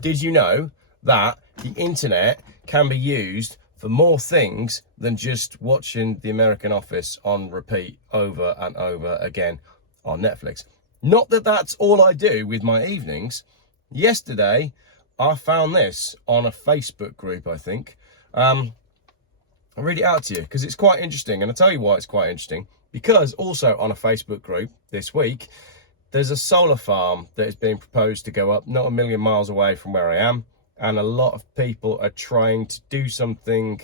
Did you know that the internet can be used for more things than just watching The American Office on repeat over and over again on Netflix? Not that that's all I do with my evenings. Yesterday, I found this on a Facebook group, I think. I'll read it out to you because it's quite interesting, and I'll tell you why it's quite interesting. Because also on a Facebook group this week, there's a solar farm that is being proposed to go up not a million miles away from where I am, and a lot of people are trying to do something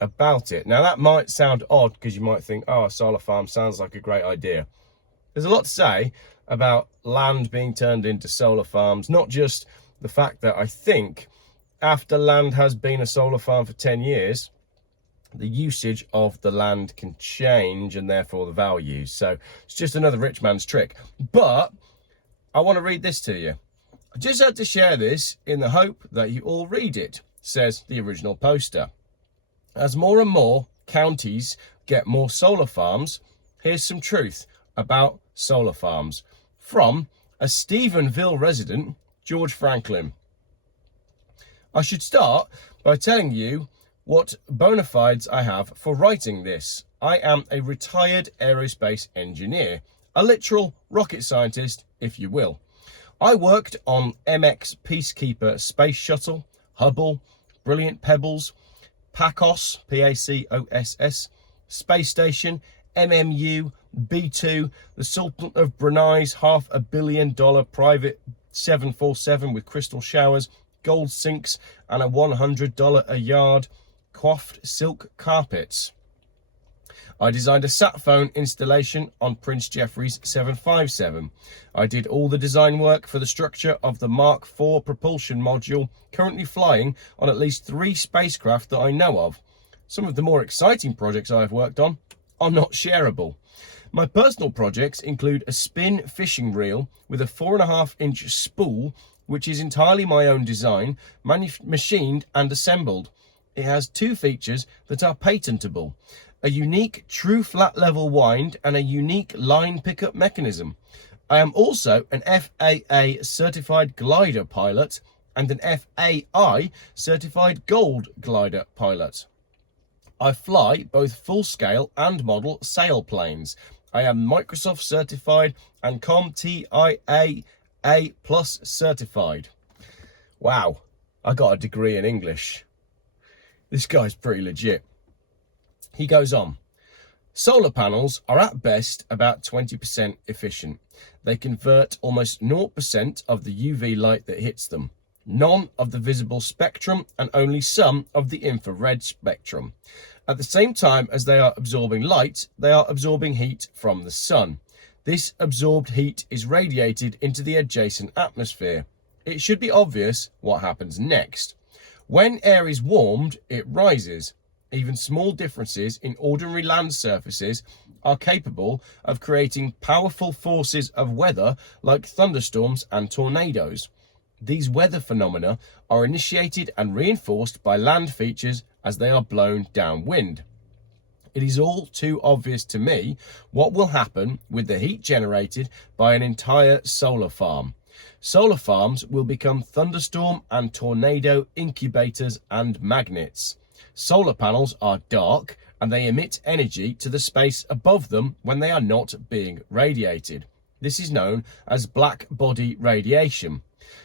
about it. Now that might sound odd because you might think, oh, a solar farm sounds like a great idea. There's a lot to say about land being turned into solar farms, not just the fact that I think after land has been a solar farm for 10 years, the usage of the land can change and therefore the values. So it's just another rich man's trick. But I want to read this to you. I just had to share this in the hope that you all read it, says the original poster. As more and more counties get more solar farms, here's some truth about solar farms from a Stephenville resident, George Franklin. I should start by telling you what bona fides I have for writing this. I am a retired aerospace engineer, a literal rocket scientist, if you will. I worked on MX Peacekeeper Space Shuttle, Hubble, Brilliant Pebbles, PACOS, P-A-C-O-S-S, Space Station, MMU, B2, the Sultan of Brunei's $500 million private 747 with crystal showers, gold sinks, and a $100 a yard coiffed silk carpets. I designed a sat phone installation on Prince Geoffrey's 757. I did all the design work for the structure of the Mark IV propulsion module currently flying on at least 3 spacecraft that I know of. Some of the more exciting projects I have worked on are not shareable. My personal projects include a spin fishing reel with a 4.5-inch spool, which is entirely my own design, machined and assembled. It has 2 features that are patentable: a unique true flat level wind and a unique line pickup mechanism. I am also an FAA certified glider pilot and an FAI certified gold glider pilot. I fly both full-scale and model sailplanes. I am Microsoft certified and CompTIA A+ certified. Wow, I got a degree in English. This guy's pretty legit. He goes on. Solar panels are at best about 20% efficient. They convert almost 0% of the UV light that hits them, none of the visible spectrum, and only some of the infrared spectrum. At the same time as they are absorbing light, they are absorbing heat from the sun. This absorbed heat is radiated into the adjacent atmosphere. It should be obvious what happens next. When air is warmed, it rises. Even small differences in ordinary land surfaces are capable of creating powerful forces of weather like thunderstorms and tornadoes. These weather phenomena are initiated and reinforced by land features as they are blown downwind. It is all too obvious to me what will happen with the heat generated by an entire solar farm. Solar farms will become thunderstorm and tornado incubators and magnets. Solar panels are dark and they emit energy to the space above them when they are not being radiated. This is known as black body radiation.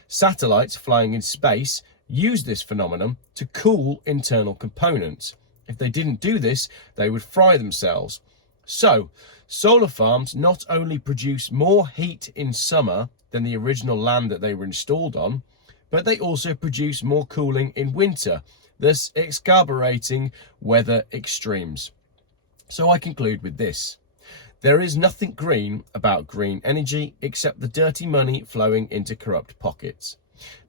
Satellites flying in space use this phenomenon to cool internal components. If they didn't do this, they would fry themselves. So, solar farms not only produce more heat in summer than the original land that they were installed on, but they also produce more cooling in winter, thus exacerbating weather extremes. So I conclude with this. There is nothing green about green energy except the dirty money flowing into corrupt pockets.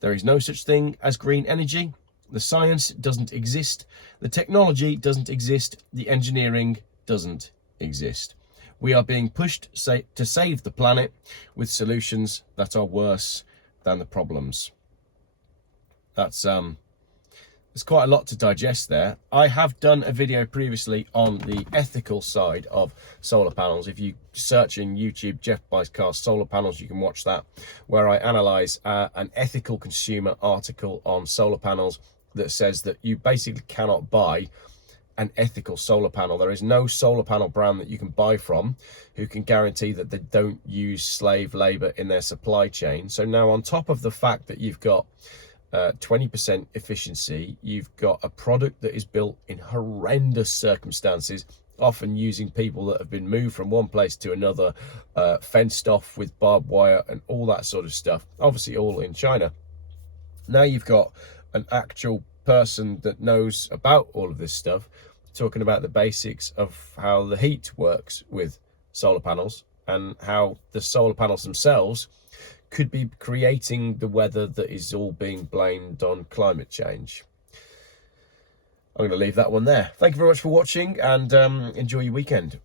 There is no such thing as green energy. The science doesn't exist. The technology doesn't exist. The engineering doesn't exist. We are being pushed to save the planet with solutions that are worse than the problems. That's there's quite a lot to digest there. I have done a video previously on the ethical side of solar panels. If you search in YouTube Jeff Buys Cars solar panels, you can watch that, where I analyze an ethical consumer article on solar panels that says that you basically cannot buy an ethical solar panel. There is no solar panel brand that you can buy from who can guarantee that they don't use slave labor in their supply chain. So now, on top of the fact that you've got 20% efficiency, you've got a product that is built in horrendous circumstances, often using people that have been moved from one place to another, fenced off with barbed wire and all that sort of stuff, obviously all in China. Now you've got an actual person that knows about all of this stuff talking about the basics of how the heat works with solar panels and how the solar panels themselves could be creating the weather that is all being blamed on climate change. I'm going to leave that one there. Thank you very much for watching, and enjoy your weekend.